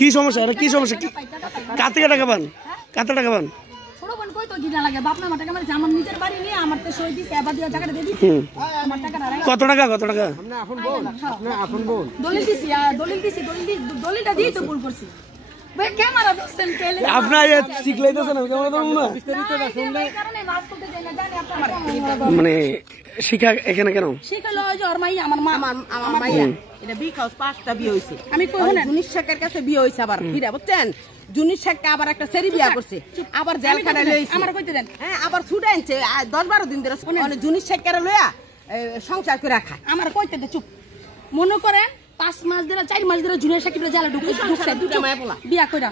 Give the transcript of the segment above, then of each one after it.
কি সমস্যা এটা কি সমস্যা কার থেকে টাকা পান টাকা পান কত টাকা মানে শিখা এখানে কেন শিখালো এটা বিগ হাউস 5টা বিয়ে হইছে আমি কই না জুনিস শেখের কাছে বিয়ে হইছে আবার বিরা বুঝছেন জুনিস শেখ আবার একটা সেরি বিয়া করছে আবার জেল খাটা লইছে আমার কইতে দেন হ্যাঁ আবার ছুটে আনছে 10-12 দিন ধরে মানে জুনিস শেখের লইয়া সংসার করে রাখা আমার কইতে দে চুপ মনে করেন 5 মাস ধরে 4 মাস ধরে জুনিস শেখের জেলে ঢুকছে দুটা মায়া পোলা বিয়া কইরা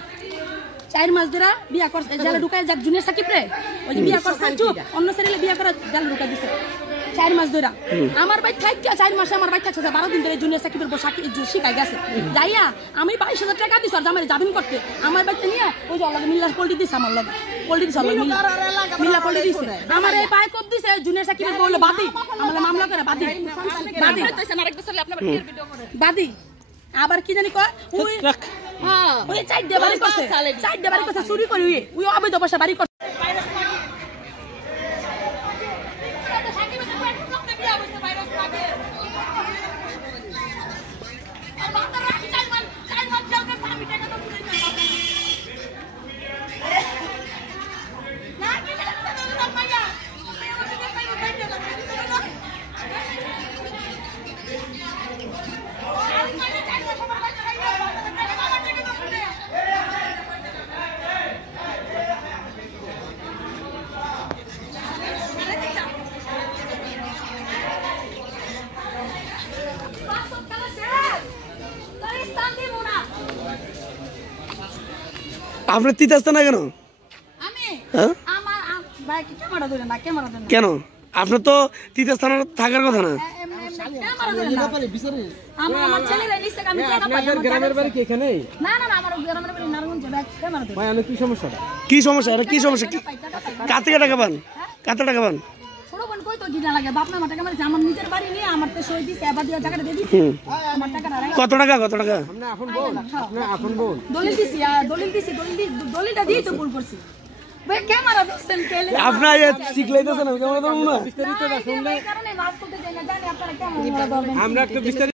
4 মাস ধরে বিয়া করছে জেলে ঢুকায় যাক জুনিস শেখের রে ওই বিয়া করছে চুপ অন্য সেরিলে বিয়া করা জেলে ঢুকায় দিছে 4 মাস ধরে আমার ভাই থাইকা 4 মাসে আমার ভাই থাকছে 12 দিন ধরে জুনিয়র সাকিবের বসাকি শিখাই গেছে যাইয়া আমি 22,000 টাকা দিছি আর জামাই জামিন করতে আমার বাইতে নিয়ে ওই যে লগে মিল্লা পল্টি দিছে আমার লগে পল্টি দিছে মিল্লা পল্টি দিছে আমার এই পায় কব দিছে জুনিয়র সাকিবের বলে বাদি আমলে মামলা করে বাদি কইছেন আরেক বছর আপনি আবার ভিডিও করে বাদি আবার কি জানি কয় ওই হ্যাঁ ওই 4 ডে বাড়ি করছে 4 ডে বাড়ি করছে চুরি করি ওই অবৈধ পয়সা বাড়ি করছে আপনার তিত আসতে না কেন কেন আপনার তো তীর্থস্থান থাকার কথা না কি সমস্যা এটা কি সমস্যা কার থেকে টাকা পান টাকা পান কত টাকা আপনার শিখলাইতেছেন আমরা একটা